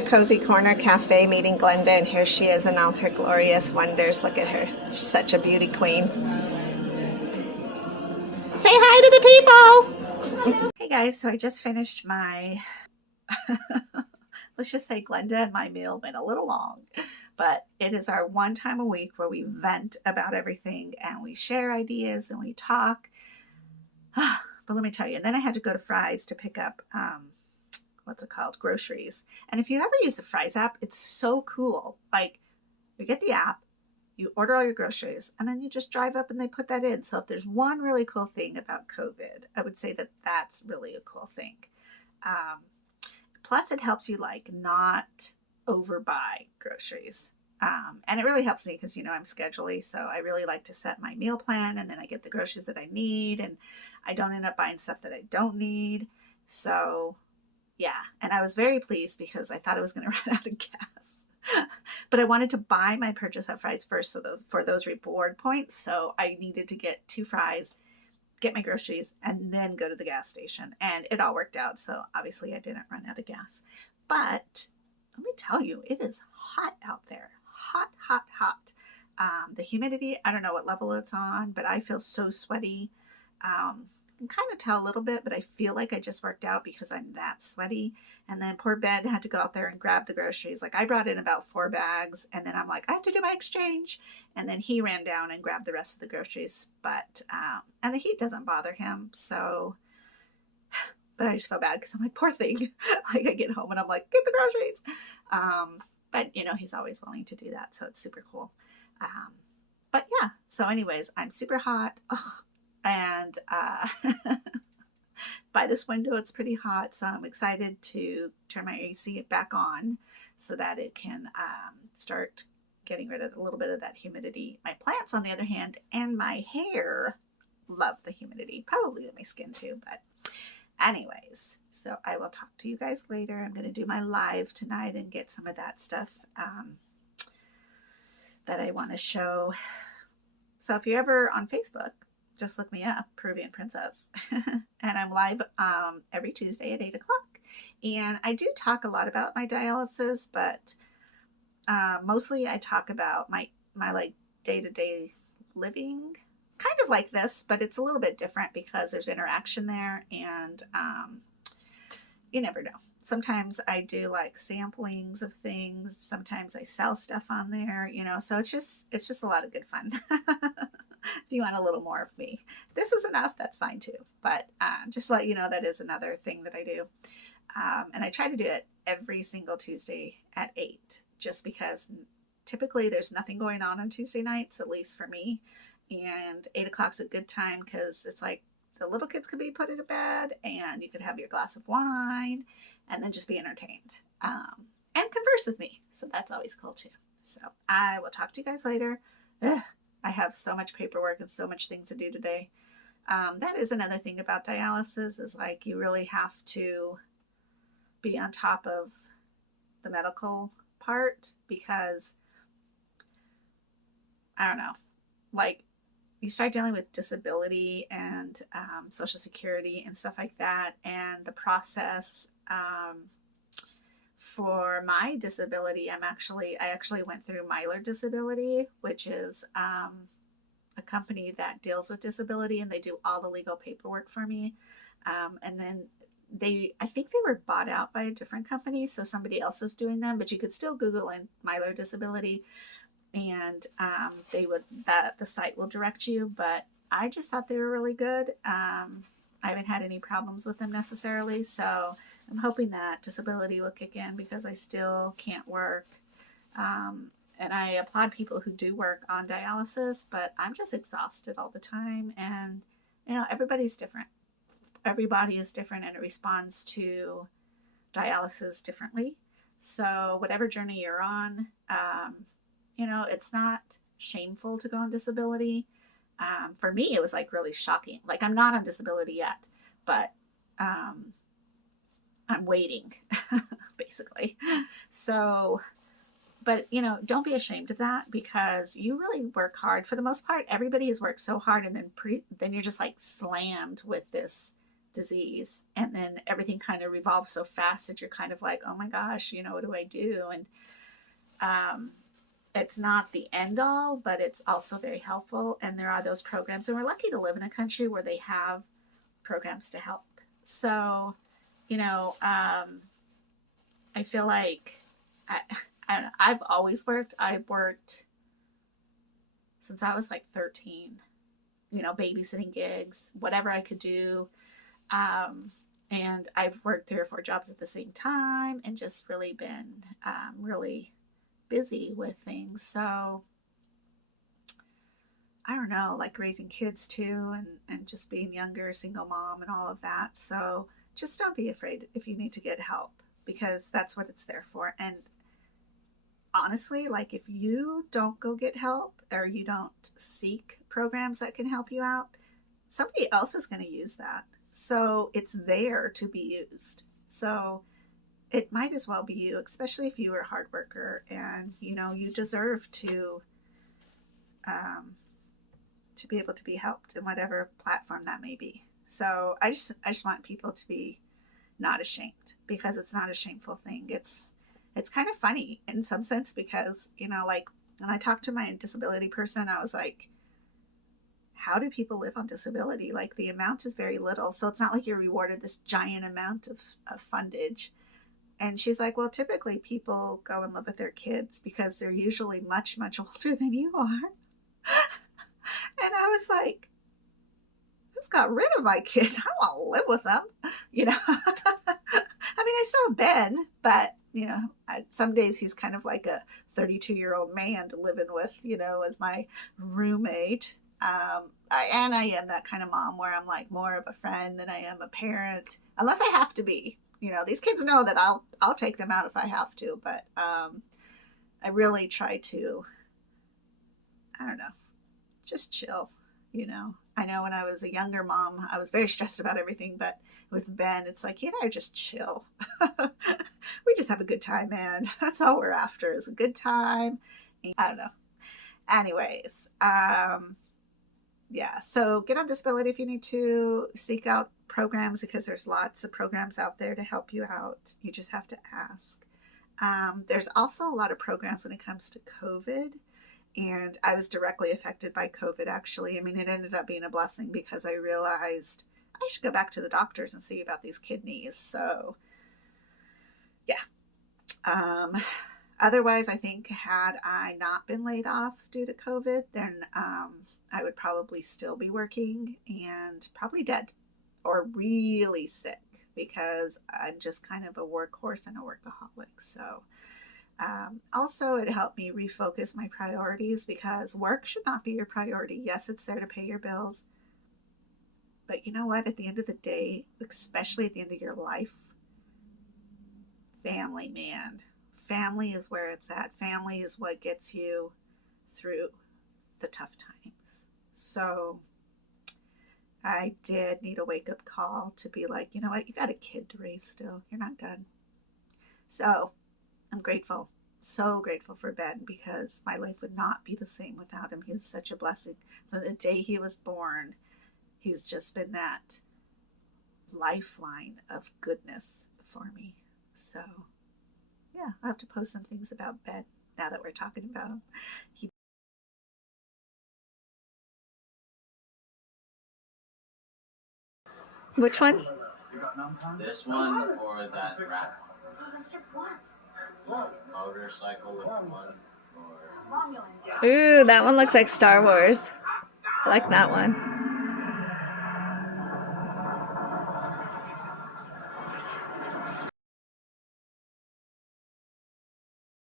A Cozy Corner Cafe meeting Glenda, and here she is in all her glorious wonders. Look at her. She's such a beauty queen. Say hi to the people! Hey guys, so I just finished my, let's just say Glenda and my meal went a little long, but it is our one time a week where we vent about everything and we share ideas and we talk. But let me tell you, and then I had to go to Fry's to pick up what's it called, groceries. And if you ever use the Fry's app, it's so cool. Like, you get the app, you order all your groceries, and then you just drive up and they put that in. So if there's one really cool thing about COVID, I would say that that's really a cool thing. Plus it helps you like not overbuy groceries. And it really helps me because, you know, I'm scheduley. So I really like to set my meal plan, and then I get the groceries that I need, and I don't end up buying stuff that I don't need. So yeah, and I was very pleased because I thought I was going to run out of gas. But I wanted to buy my purchase at Fry's first, so for those reward points. So I needed to get 2 fries, get my groceries, and then go to the gas station. And it all worked out. So obviously I didn't run out of gas. But let me tell you, it is hot out there. Hot, hot, hot. The humidity, I don't know what level it's on, but I feel so sweaty. I can kind of tell a little bit, but I feel like I just worked out because I'm that sweaty. And then poor Ben had to go out there and grab the groceries. Like, I brought in about 4 bags, and then I'm like, I have to do my exchange. And then he ran down and grabbed the rest of the groceries. But, and the heat doesn't bother him. So, but I just feel bad because I'm like, poor thing. Like, I get home and I'm like, get the groceries. But you know, he's always willing to do that. So it's super cool. But yeah, so anyways, I'm super hot. Ugh. And by this window it's pretty hot, so I'm excited to turn my AC back on so that it can start getting rid of a little bit of that humidity. My plants, on the other hand, and my hair love the humidity, probably my skin too. But anyways, so I will talk to you guys later. I'm going to do my live tonight and get some of that stuff that I want to show. So if you're ever on Facebook, just look me up, Peruvian Princess. And I'm live every Tuesday at 8 o'clock. And I do talk a lot about my dialysis, but mostly I talk about my like day-to-day living, kind of like this, but it's a little bit different because there's interaction there, and you never know. Sometimes I do like samplings of things. Sometimes I sell stuff on there, you know, so it's just a lot of good fun. If you want a little more of me, if this is enough, that's fine too. But just to let you know, that is another thing that I do. And I try to do it every single Tuesday at 8, just because typically there's nothing going on Tuesday nights, at least for me. And 8 o'clock's a good time because it's like the little kids could be put to bed and you could have your glass of wine and then just be entertained and converse with me. So that's always cool too. So I will talk to you guys later. Ugh. I have so much paperwork and so much things to do today. That is another thing about dialysis, is like you really have to be on top of the medical part, because I don't know, like you start dealing with disability and Social Security and stuff like that, and the process for my disability, I actually went through Myler Disability, which is a company that deals with disability, and they do all the legal paperwork for me. And then I think they were bought out by a different company, so somebody else is doing them, but you could still Google in Myler Disability, and the site will direct you. But I just thought they were really good. I haven't had any problems with them necessarily, so I'm hoping that disability will kick in because I still can't work. And I applaud people who do work on dialysis, but I'm just exhausted all the time. And, you know, everybody's different. Everybody is different, and it responds to dialysis differently. So whatever journey you're on, you know, it's not shameful to go on disability. For me, it was like really shocking. Like, I'm not on disability yet, but I'm waiting, basically. So, but you know, don't be ashamed of that, because you really work hard. For the most part, everybody has worked so hard, and then you're just like slammed with this disease, and then everything kind of revolves so fast that you're kind of like, oh my gosh, what do I do? And um, it's not the end all, but it's also very helpful. And there are those programs, and we're lucky to live in a country where they have programs to help. So, I feel like I don't know. I've always worked. I've worked since I was like 13. Babysitting gigs, whatever I could do. And I've worked 3 or 4 jobs at the same time, and just really been really busy with things. So I don't know, like raising kids too, and just being younger, single mom, and all of that. So just don't be afraid if you need to get help, because that's what it's there for. And honestly, like if you don't go get help, or you don't seek programs that can help you out, somebody else is going to use that. So it's there to be used. So it might as well be you, especially if you are a hard worker, and you deserve to be able to be helped in whatever platform that may be. So I just want people to be not ashamed, because it's not a shameful thing. It's kind of funny in some sense, because like when I talked to my disability person, I was like, how do people live on disability? Like the amount is very little, so it's not like you're rewarded this giant amount of fundage. And she's like, well, typically people go and live with their kids because they're usually much, much older than you are. And I was like, who's got rid of my kids? I don't want to live with them. I mean, I still have Ben, but some days he's kind of like a 32-year-old man to live in with, as my roommate. And I am that kind of mom where I'm like more of a friend than I am a parent, unless I have to be. These kids know that I'll take them out if I have to, but I really try to, I don't know, just chill. I know when I was a younger mom, I was very stressed about everything, but with Ben, it's like, just chill. We just have a good time, man. That's all we're after, is a good time. I don't know. Anyways, yeah, so get on disability if you need to. Seek out programs, because there's lots of programs out there to help you out. You just have to ask. There's also a lot of programs when it comes to COVID. And I was directly affected by COVID, actually. I mean, it ended up being a blessing, because I realized I should go back to the doctors and see about these kidneys. So, yeah. Otherwise, I think had I not been laid off due to COVID, then I would probably still be working and probably dead or really sick, because I'm just kind of a workhorse and a workaholic. So also, it helped me refocus my priorities, because work should not be your priority. Yes, it's there to pay your bills. But you know what? At the end of the day, especially at the end of your life, family, man. Family is where it's at. Family is what gets you through the tough times. So I did need a wake-up call to be like, you know what? You got a kid to raise still. You're not done. So I'm grateful, so grateful for Ben, because my life would not be the same without him. He was such a blessing. From the day he was born, he's just been that lifeline of goodness for me. So, yeah, I'll have to post some things about Ben now that we're talking about him. Which one? This one or that rat one? Motorcycle looking one? Or... Ooh, that one looks like Star Wars. I like that one.